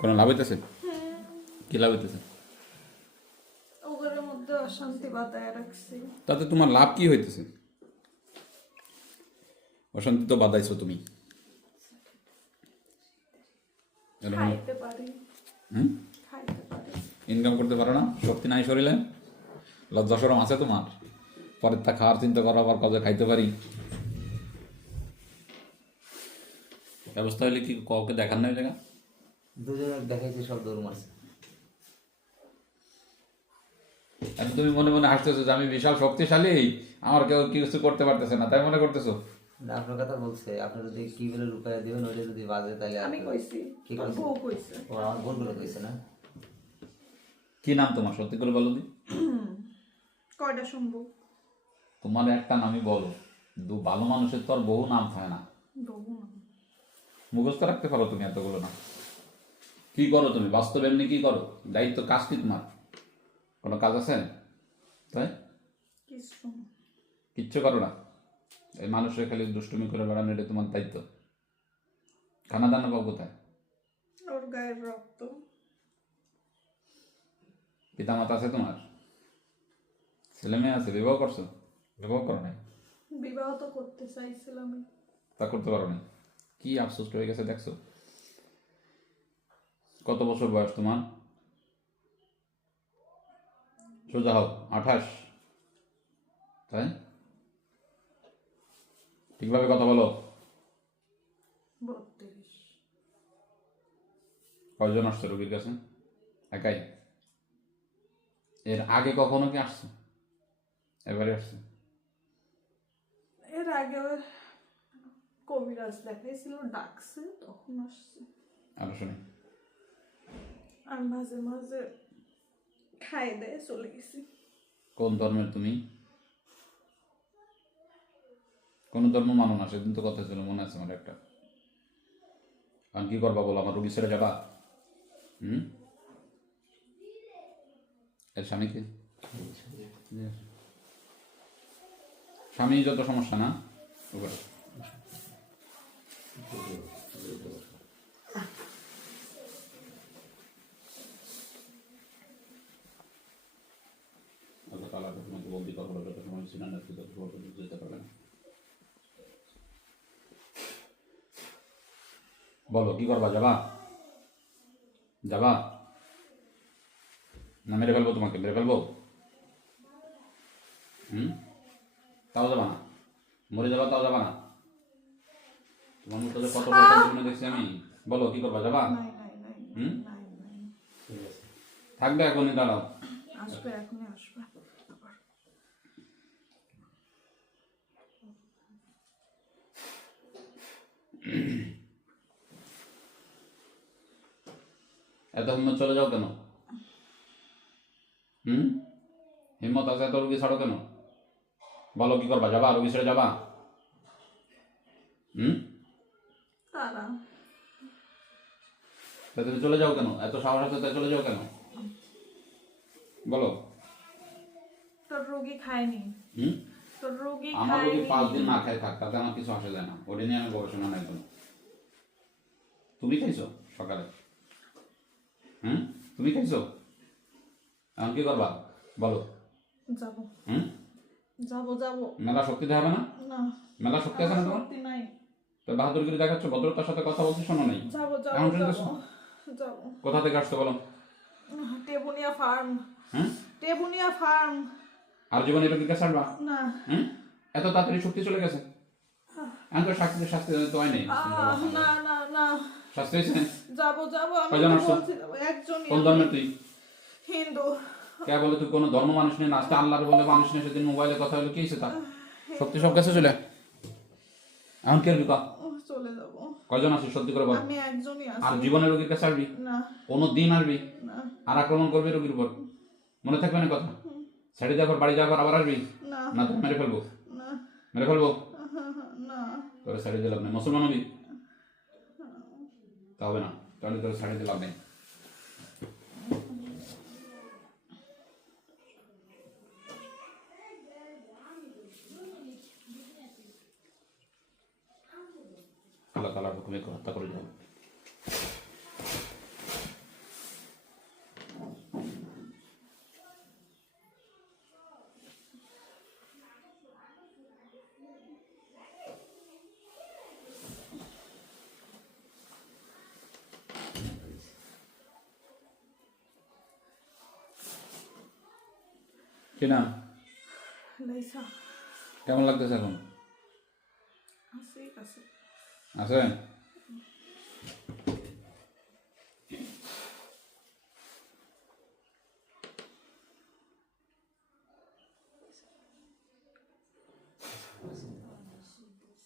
কোনো লাভ হইতেছে? কি লাভ হইতেছে? ওগুলোর মধ্যে অশান্তি বাতায় রাখছি। তাতে তোমার লাভ কি হইতেছে? অশান্তি তো বাদাইছো তুমি। খাইতে পারি, হুম, খাইতে পারি। ইনকাম করতে পারো না? শক্তি নাই শরীরে? লজ্জা শরম আছে তোমার? পরের তা খাওয়ার চিন্তা করো, আবার কাজে খাইতে পারি। ব্যবস্থা হইলে কি কাউকে দেখার নাই জায়গা? দুজনে দেখাইছে, সব দৌড় মারছে। এখন তুমি মনে মনে হাসতেছো যে আমি বিশাল শক্তিশালী, আমার কেউ কিছু করতে পারতেছে না, তাই মনে করতেছো? না, আপনার কথা বলছে, আপনি যদি কি বলে লুকাইয়া দিবেন, ওইটা যদি বাজে তাহলে আমি কইছি, কি তোর কইছে? বউ কইছে। ও আমার বোনগুলো কইছে না? কি নাম তোমার? সত্যি করে বলো দি। কয়টা সম্ভব? তোমার একটা নামই বলো। ভালো মানুষের তো আর বহু নাম থাকে না। বউ না। মুখস্থ রাখতে পারো তুমি এতগুলো না? কি করো তুমি বাস্তবে? এমনি কি করো? দায়িত্ব কাজ কি তোমার? কোনো কাজ আছে? তাই কিছু না। কিচ্ছু করো না? এই মানুষের খালি দুষ্টুমি করে বেড়ানো, এটা তোমার দায়িত্ব? খানা দানা পাবো কোথায়? ওর গায়ের রক্ত। পিতা মাতা আছে তোমার? ছেলে মেয়ে আছে? বিবাহ করছো? বিবাহ করো নাই? বিবাহ তো করতে চাইছিলাম। তা করতে পারো না? কি আফসোস হয়ে গেছে দেখছো? কত বছর বয়স তোমার? সোজা হোক, 28? তাই ঠিকভাবে কথা বলো। 32। কয়জন আসছে রোগীর কাছে? একাই? এর আগে কখনো কি আসছে? এবারে আসছে? এর আগে ওর কবিরাজ দেখাইছিল, ডাকছে, তখন আসছে। আরো শুনি। আর মাঝে মাঝে খাই দেয় চলে গেছি। কোন ধর্মের তুমি? কোন ধর্ম মানো না? সেদিন তো কথা ছিল, মনে আছে আমার একটা। কারণ কি করবা বলো? আমার রোগী ছেড়ে যাবা? এর স্বামীকে? স্বামী যত সমস্যা না? ওগুলো তোমাকে বন্দি করবো যত সময় সিনান তত সময় যেতে পারবে না। বলো কি করবা? যাবা? যাবা না মেরে ফেলবো তোমাকে? মেরে ফেলবো? তাও যাবা না? মরে যাবা তাও যাবা না? তোমার মতো কত বছর জীবনে দেখছি আমি। বলো কি করবা? যাবা? নাই নাই নাই নাই নাই। থাকবে এখনই? দাঁড়াও, আসবে, এখনই আসবে। আবার এত হিম্মত চলে যাও কেন? হিম্মত আছে এত? রুগী ছাড়ো কেন? বলো কি করবা? যাবা? রুগী ছেড়ে যাবা? তারা তা তুমি চলে যাও কেন? এত সাহস আছে তাই চলে যাও কেন? বলো। তোর রোগী খায়নি। তোর রোগী আমার রোগী খায়নি। 5 দিন না খায় থাক, তাতে আমার কিছু আসে যায় না। ওটা নিয়ে আমি গবেষণা নাই কোনো। তুমি খাইছো সকালে? তুমি খাইছো? এখন কি করবা বলো? যাবো। যাবো যাবো। মেলা শক্তি দেখাবে না? না, মেলা শক্তি আছে না তোমার? শক্তি নাই। তো বাহাদুরগিরি দেখাচ্ছ, ভদ্রতার সাথে কথা বলছি, শোনো নাই? যাবো যাবো এখন শুনতেছো? যাবো যাবো। কোথা থেকে আসছো বলো? টেবুনিয়া ফার্ম। টেবুনিয়া ফার্ম। আর জীবনে রোগীর কাছে আসবা? না। এত তাড়াতাড়ি শক্তি চলে গেছে? এখন তো শাস্তি শাস্তি তো হয় নাই। না না না। শাস্তি হয়েছে না? যাবো যাবো। আমি কয়জন তো আসছো? বলছিলাম একজনই। কোন ধর্মের তুই? হিন্দু। কে বলে তুই কোনো ধর্ম মানুষ নেই? নাচতে আল্লাহর বলে মানুষ নেই। সেদিন মোবাইলে কথা হলো, কি হয়েছে তার? শক্তি সব গেছে চলে? এখন কে আসবি? চলে যাবো। কয়জন আসিস সত্যি করে বল? আমি একজনই আছি। আর জীবনে রোগীর কাছে আসবি? না। কোনো দিন আসবি? না। আর আক্রমণ করবি রোগীর উপর? মনে থাকবে না কথা? ছেড়ে যাওয়ার পর বাড়ি যাওয়ার পর আবার আসবি? না। না তো মেরে ফেলবো? না। মেরে ফেলবো? না। তোরে ছেড়ে দিলাম না। মুসলমান হবি? তা হবে না, তাহলে তোরে ছেড়ে দিলাম নেই। আল্লাহ তাআলার হুকুমে হত্যা করে যাও। কি নাম? লাইসা কেমন লাগতেছে এখন? আছে আছে আছে?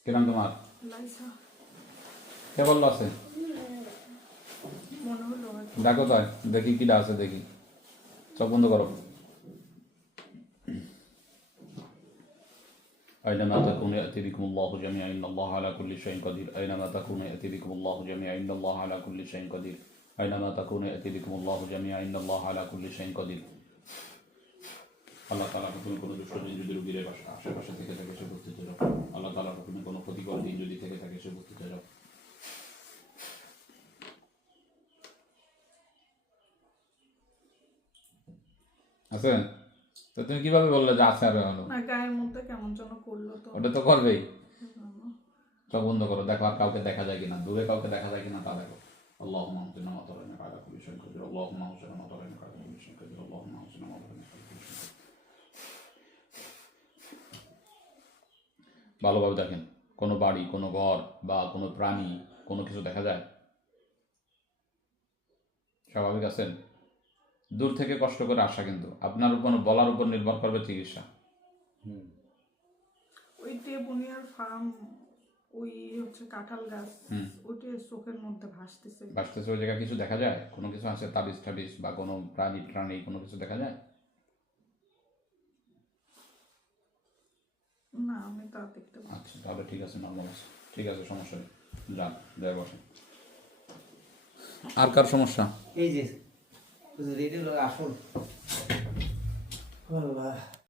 কি নাম তোমার? লাইসা কে বললো আছে? মনে হলো আর কি। ডাকো তাই, দেখি কিটা আছে, দেখি। চোখ বন্ধ করো। أينما تكونوا يأتي بكم الله جميعا إن الله على كل شيء قدير أينما تكونوا يأتي بكم الله جميعا إن الله على كل شيء قدير أينما تكونوا يأتي بكم الله جميعا إن الله على كل شيء قدير আল্লাহ তাআলা তুমি কোনো দুষ্ট জিন যদি রোগীর আশেপাশে থেকে থাকে সে উপস্থিত হয়ে যাও। আল্লাহ তাআলা তুমি কোনো ক্ষতিকর জিন যদি থেকে থাকে সে উপস্থিত হয়ে যাও। আছে? তো তুমি কিভাবে বললে যে আছে আর হলো? না গায়ের মধ্যে কেমন যেন করলো তো ওটা তো করবেই। চোখ বন্ধ করো, দেখো আর কাউকে দেখা যায় কিনা, দূরে কাউকে দেখা যায় কিনা তা দেখো। আল্লাহুম্মা আহসিনা মা তারাইনা আলা কুল্লি শাইইন কাদির আল্লাহুম্মা আহসিনা মা তারাইনা আলা কুল্লি শাইইন কাদির আল্লাহুম্মা আহসিনা মা তারাইনা আলা কুল্লি শাইইন কাদির। ভালোভাবে দেখেন, কোনো বাড়ি, কোনো ঘর বা কোনো প্রাণী, কোনো কিছু দেখা যায়? স্বাভাবিক আছেন? দূর থেকে কষ্ট করে আসা, কিন্তু আপনার উপর বলার উপর নির্ভর করবে চিকিৎসা। ওই টেবুনিয়ার ফার্ম ওই হচ্ছে কাঁঠাল গাছ ওইটা চোখের মধ্যে ভাসতেছে বাসতেছে ওই জায়গায় কিছু দেখা যায়? কোনো কিছু আছে তাবিজ টাবিজ বা কোনো প্রাণী কোনো কিছু দেখা যায়? না আমি তা দেখতে পাচ্ছি আচ্ছা, তাহলে ঠিক আছে, নর্মাল আছে, ঠিক আছে, সমস্যা নেই, যান যাই বসেন। আর কার সমস্যা? এই যে রেডি আসুন। আল্লাহ